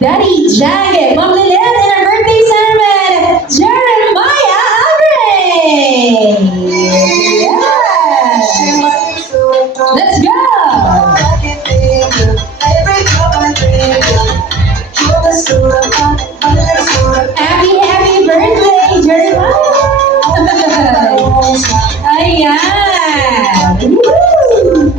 Daddy Jagged, Mom Lynette, and our birthday celebrant, Jeremiah Abre! Yeah! Let's go! Happy birthday, Jeremiah! Ayan! Woo!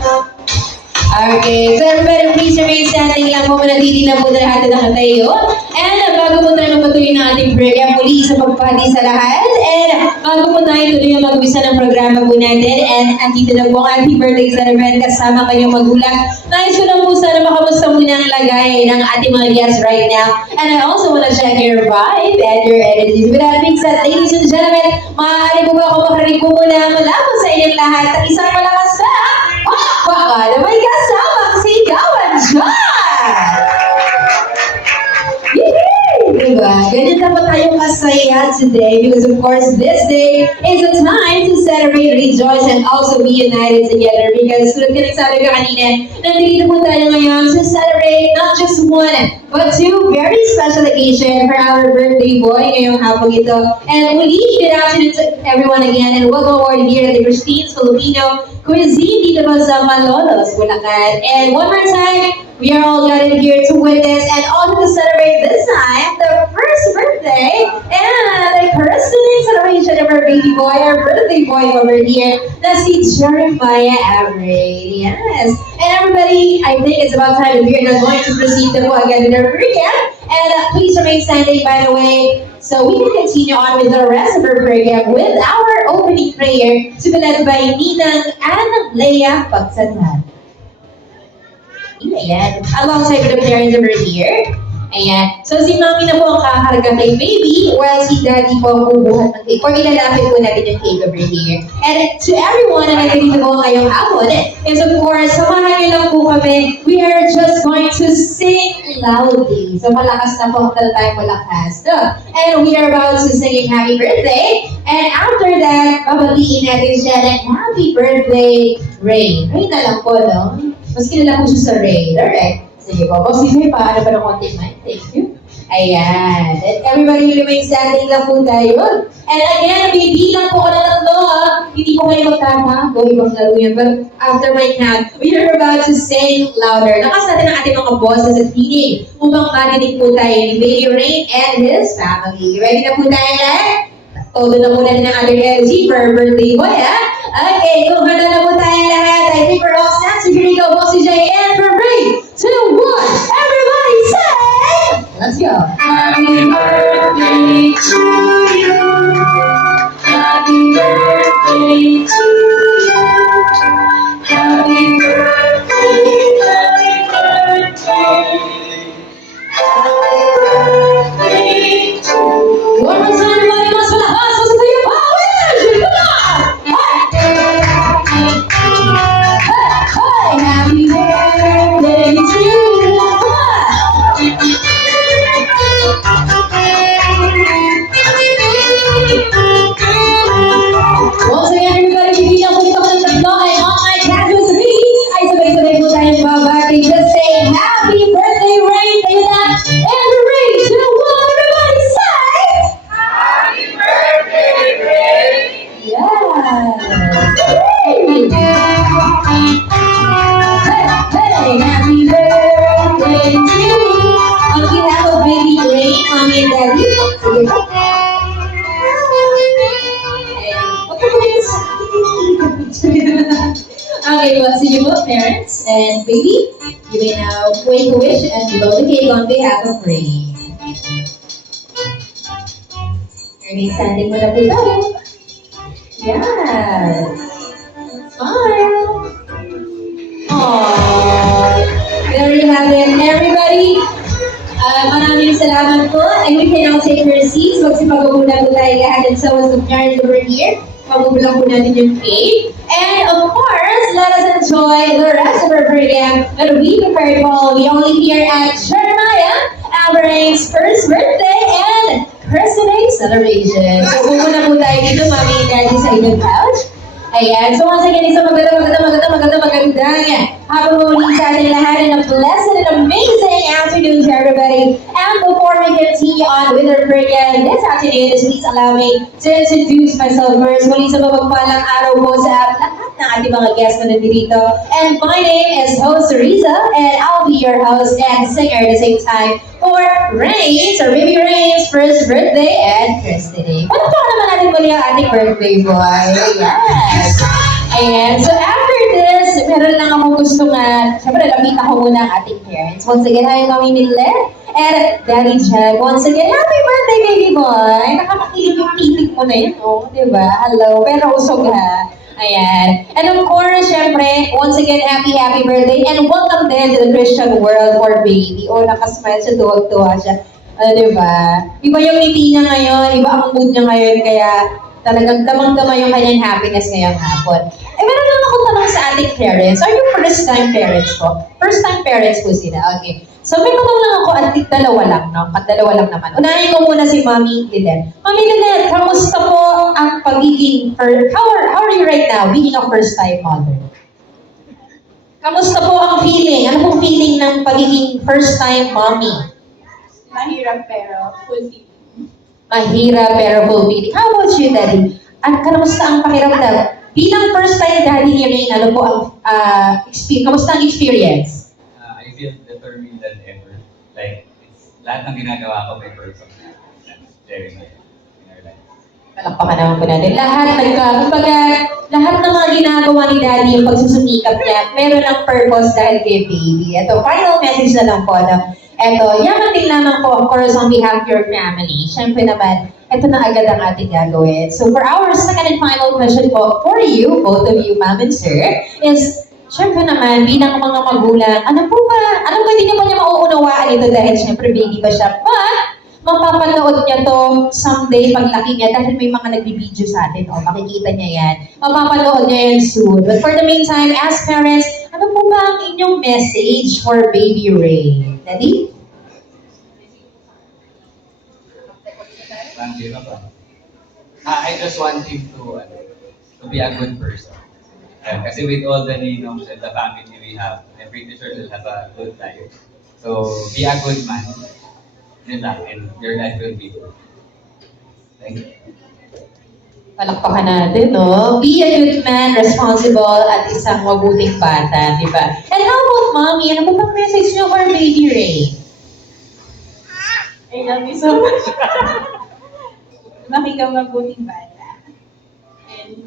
Okay, so everybody please remain standing lang po, manatili lang po na lahat ng nakatayo. And bago po tayo magpatuloy ng ating program, muli sa pagpati sa lahat. And bago po tayo tuloy ang mag-umpisa ng programa po natin, and andito na po ang happy birthday celebrant kasama kanyang magulang. Nais ko lang po sana makamusta muna ang lagay ng ating mga guests right now. And I also want to check your vibe and your energy. With that being said, ladies and gentlemen, maaari po ba ako makarinig po muna mula po sa inyong lahat at isang malakas na baka na may kasamang sigawan dyan! Yee! Diba? Ganyan dapat tayong masaya today because of course this day is a time to celebrate, rejoice, and also be united together because tulad ka nagsabi ka kanina, nandito po tayo ngayon to celebrate not just one but two very special occasion for our birthday boy ngayong hapong ito. And muli, good afternoon to everyone again and welcome aboard here at the Christine's Filipino Cuisine dito po sa Malolos, Bulacan. And one more time, we are all gathered here to witness and also to celebrate this time the first birthday and the christening celebration of our baby boy, our birthday boy over here, na si Jeremiah Abre. Yes. And everybody, I think it's about time that we are now going to proceed to go again with our program. And please remain standing, by the way, so we can continue on with the rest of our program with our opening prayer to be led by Ninang and Leia Pagsanman. Ayan. Alongside the parents over here. Ayan. So si Mami na po ang kakarga kay baby while si Daddy po ang bubuhat ng cake. Or ilalapit po natin yung cake over here. And to everyone na nandito po ngayong hapon, is of course, samahan niyo lang po kami. We are just going to sing loudly. So malakas na po tayo malakas. No? And we are about to sing happy birthday. And after that, babatiin natin siya ng happy birthday, Ray. Ray na lang po, no? Mas kilala po siya sa Ray. Alright. Sige po. Boss, sige, paano pa ng konting mic? Thank you. Ayan. And everybody remain standing lang po tayo. And again, bibilang po ko ng tatlo, ha? Hindi po kayo magtatago, ibang laro yan. But after my count, we are about to sing louder. Lakas natin ang ating mga bosses at tinig upang marinig po tayo ni Baby Rain and his family. Ready na po tayo lahat? Todo na muna ng ating energy for our birthday boy, ha? Okay, kung handa na po tayo lahat, I think we're all set. So here we go, Bossy J, and for 3, 2, 1, everybody say! Let's go. Happy birthday to you. Happy birthday to you. Happy birthday, happy birthday. Happy birthday to you. One more time, everybody, mas malakas, mas tayo, power! Happy birthday to you! Once again, everybody, bibilang po dito ko ng tatlo ay on my count to 3. Ay sabay-sabay po tayong babati. Just say, happy birthday, Ray! Tayo na! And 3, 2, 1, everybody say! Happy birthday, Ray. Yeah! Hey, happy birthday to you! On behalf of Baby Ray, Mommy and Daddy, sige po. Okay, well, sige po, parents and baby. You may now wave a wish and blow the cake on behalf of Ray. Ernie, standing mo na po tayo. Yeah. Smile. Aww. There you have it, everybody. Maraming salamat po. And we can now take our seats. Magsipagpapuna po tayo lahat. And so as the parents over here, magugulang po natin yung cake. And of course, let us enjoy the rest of our program that we prepared for you only here at Jeremiah Abre's first birthday and christening celebration. So pumunta po tayo dito, Mami and Daddy, sa inyong couch. Ayan. So once again, isang magandang hapon po muli sa ating lahat and a blessed and amazing afternoon to everybody. And before we continue on with our program this afternoon, please allow me to introduce myself first. Muli sa mapagpalang araw po sa lahat ng ating mga guests na nandito. And my name is host Riza, and I'll be your host and singer at the same time for Rains, or Baby Rains' first birthday and Christy Day. Paano pa naman natin muli ang ating birthday boy? Yes! Ayan, so after this, meron lang ako gusto nga, syempre lapita ko muna ang ating parents. Once again, hi Mami Nile and Daddy Jag. Once again, happy birthday baby boy! Nakakakilig yung titik mo na yun, oh, di ba? Hello, pero usog ha. Ayan. And of course, syempre, once again, happy birthday and welcome din to the Christian world for baby. Oh, nakasmile siya, tuwag-tuwa siya. Di ba? Iba yung ngiti niya ngayon, iba ang mood niya ngayon, kaya talagang damang-dama yung kanyang happiness ngayong hapon. Eh, meron lang akong tanong sa ating parents. Are you first-time parents po? First-time parents po sila. Okay. So, may tanong lang ako at dalawa lang, no? Dalawa lang naman. Unahin ko muna si Mami Lilet. Mami Lilet, kamusta po ang pagiging, how are you right now, being a first-time mother? Kamusta po ang feeling? Ano pong feeling ng pagiging first-time mommy? Mahirap pero fulfilling. Mahirap pero fulfilling. How about you, Daddy? Kamusta ang pakiramdam? Bilang first-time daddy niya rin, ano po ang kamusta ang experience? I feel determined than ever. Like, lahat ng ginagawa ko may purpose. That's very much in our life. Palakpakan naman po natin. Kumbaga, lahat ng mga ginagawa ni Daddy, yung pagsusumikap niya, meron ng purpose dahil kay baby. Ito, final message na lang po. No? Ito, yaman din naman po, of course, on behalf of your family. Siyempre naman, ito na agad ang ating gagawin. So for our second and final question po, for you, both of you, ma'am and sir, is, siyempre naman, bilang mga magulang, ano ba, hindi niyo pa niya mauunawaan ito dahil siyempre baby pa siya, but, mapapanood niya to someday paglaki niya dahil may mga nagbibideo sa atin. O, makikita niya yan. Mapapanood niya yan soon. But for the meantime, as parents, ano po ba ang inyong message for Baby Ray? Daddy? Parang hirap ah. I just want him to be a good person. Kasi with all the ninongs and the family we have, I'm pretty sure they'll have a good life. So, be a good man. Yun lang, and your life will be good. Thank you. Palakpakan natin, no? Be a good man, responsible, at isang mabuting bata, di ba? And how about mommy? Ano po bang message niyo for Baby Ray? I love you so much. Lumaki kang mabuting bata. And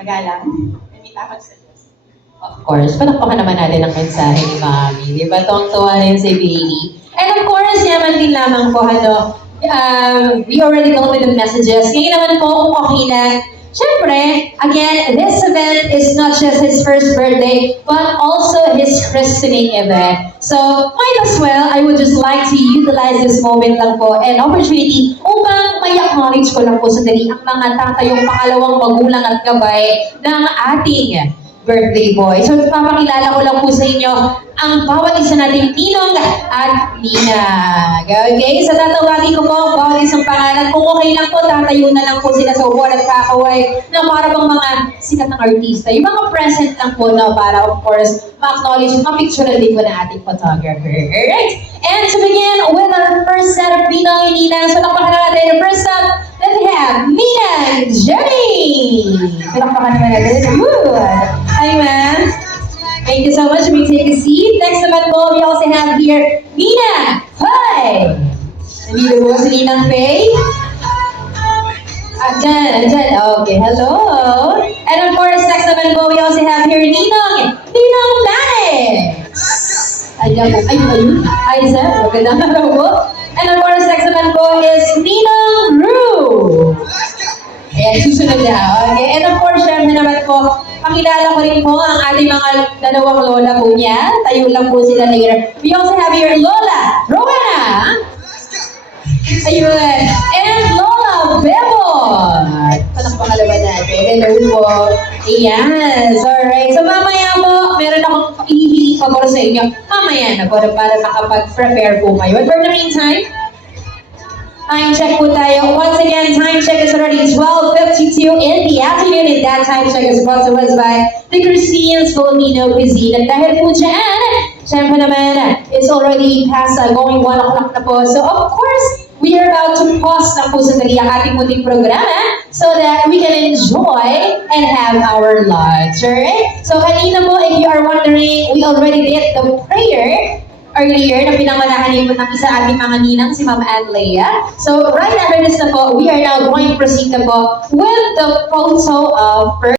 magalang. And may takot sa Diyos. Of course, palakpakan naman natin ang mensahe ni Mami. Di ba? Tuwang-tuwa rin si Baby. And of course, yaman din lamang po, we already know the messages. Ngayon naman po, kung okay na, syempre, again, this event is not just his first birthday, but also his christening event. So, might as well, I would just like to utilize this moment lang po and opportunity upang may acknowledge ko lang po sandali ang mga tatayong pangalawang magulang at gabay ng ating birthday boy. So, papakilala ko lang po sa inyo ang bawat isa nating ninong at ninang. Okay? So, tatawagin ko po ang bawat isang pangalan. Kung okay lang po, tatayo na lang po sila sa upuan at kakaway na para bang mga sikat ng artista. Yung mga present lang po na para, of course, ma-acknowledge, ma-picture din po na ating photographer. Alright? And to begin with our first set of ninong and ninang, so nakapakala natin. First up, let's have Ninang Jenny! Pinakpakan naman natin. Good! Hi, ma'am. Thank you so much. We take a seat. Next naman po, we also have here Nina. Hi! Nandito po si Ninang Faye. Andyan. Okay, hello. And of course, next naman po, we also have here Ninang Manex. Ayan po. Ayun. Hi, sir. Magandang araw po. And of course, next naman po is Ninang Rue. Ayan, susunod na. Okay. And of course, syempre naman po, pakilala ko rin po ang ating mga dalawang lola po niya. Tayo lang po sila later. We also have here Lola Rowena. Ayun. And Lola Bebot. Anong pangalawa natin? Hello po. Yes. Alright. So mamaya po, meron akong ihihiling pabor sa inyo. Mamaya na po para makapag-prepare po kayo. But for the meantime, Time check po tayo. Once again, time check is already 12:52 in the afternoon, and that time check is brought to us by the Christine's Filipino Cuisine. At dahil po dyan, syempre naman, it's already past going 1 o'clock na po. So of course, we are about to pause na po sandali ang ating munting programa so that we can enjoy and have our lunch. Alright? So kanina po, if you are wondering, we already did the prayer earlier na pinamanahan po ng isa ating mga ninang, si Ma'am Ann Leia. So right after this na po, we are now going to proceed na po with the photo of